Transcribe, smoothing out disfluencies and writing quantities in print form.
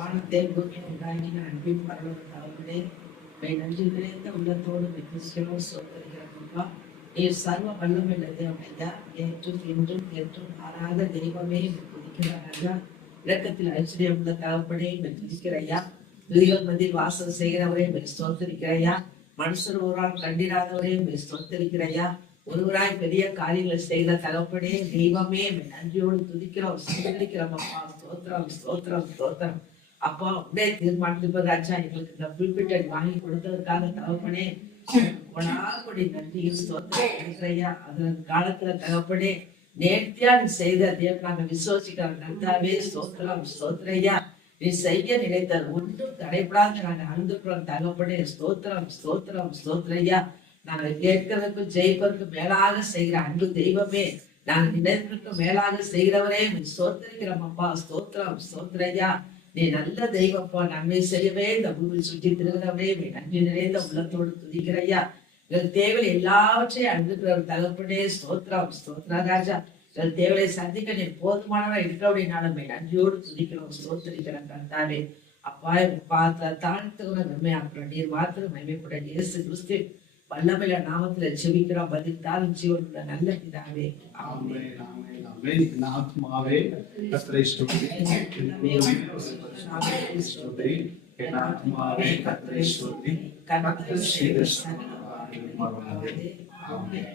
வானத்தை பூமியை உண்டாக்கின அன்பின் பரலோக தகப்பனே, உம்மை நன்றி நிறைந்த உள்ளத்தோடு கிறிஸ்துவோடு சோதரிக்கிறப்பா. நீர் சர்வ வல்லமையுள்ள தேவன் ஐயா. நேற்றும் இன்றும் என்றும் மாறாத தெய்வமே துதிக்கிறார் ஐயா. இரக்கத்தில் ஐஸ்வர்யம் உள்ள தகப்பனே துதிக்கிற ஐயா. துதிகள் மத்தியில் வாசல் செய்கிறவரே ஸ்தோத்திரிக்கிற ஐயா. மனுஷர் ஒருவரால் கண்டிராதவரே ஸ்தோத்திரிக்கிற ஐயா. ஒருவராய் பெரிய காரியங்களை செய்கிற தகப்பனே தெய்வமே நன்றியோடு துதிக்கிறோம் ஸ்தோத்திரிக்கிறோம் அப்பா. ஸ்தோத்திரம் ஸ்தோத்திரம் ஸ்தோத்திரம் அப்பா. அப்படியே தீர்மானித்து ராஜா எங்களுக்கு இந்த புல்பிட்டை வாங்கி கொடுத்ததற்காக தகப்பனே கொடி நன்றியும் ஸ்தோத்திரம் கிடைக்கிறையா. அதுல காலத்துல தகப்பனே நேர்த்தியா நீ செய்த தேவன் நாங்க விசுவாசிக்கிறோம் நன்றாவே. ஸ்தோத்திரம் ஸ்தோத்திரையா. நீ செய்ய நினைத்தது ஒன்றும் தடைப்படாத நாங்க அழுந்துக்கிறோம் தகப்பனே. ஸ்தோத்திரம் ஸ்தோத்திரம் ஸ்தோத்திரையா. நாங்கள் கேட்கறதுக்கும் ஜெயிப்பதற்கும் மேலாக செய்கிற அன்பு தெய்வமே, நாங்கள் நினைப்பதற்கும் மேலாக செய்கிறவரே ஸ்தோத்திரிக்கிறோம் அப்பா. ஸ்தோத்திரம் ஸ்தோத்திரையா. நீ நல்ல தெய்வப்பா. நன்மை செய்யவே இந்த பூமி சுற்றி திருகிறவரே நன்றி நிறைந்த உள்ளத்தோடு துதிக்கிறையா. எங்கள் தேவை எல்லாவற்றையும் அன்புகிறவர் தகப்பனே. ஸ்தோத்திரம் ஸ்தோத்திர ராஜா. எங்கள் தேவையை சந்திக்க நீ போதுமானவா இருக்கிறவனாலுமே நன்றியோடு துதிக்கிறோம் ஸ்தோத்திரிக்கிறோம் கர்த்தாவே. அப்பா பார்த்த தாழ்த்துகிற நன்மை அப்புறம் நீர் மாத்திரம் மகிமைப்பட இயேசு கிறிஸ்து வல்லமையில நாமத்துல ஜெபிக்கிறோம். பதில் தாரும் ஜீவனுள்ள நல்ல பிதாவே. ஆமென் ஆமென் ஆமென். ஆத்மாவே கர்த்தரை ஸ்துதி. ஆத்மாவே கர்த்தரை ஸ்துதி. கர்த்தர் செய்த சகல உபகாரங்களையும் மறவாதே. ஆமென்.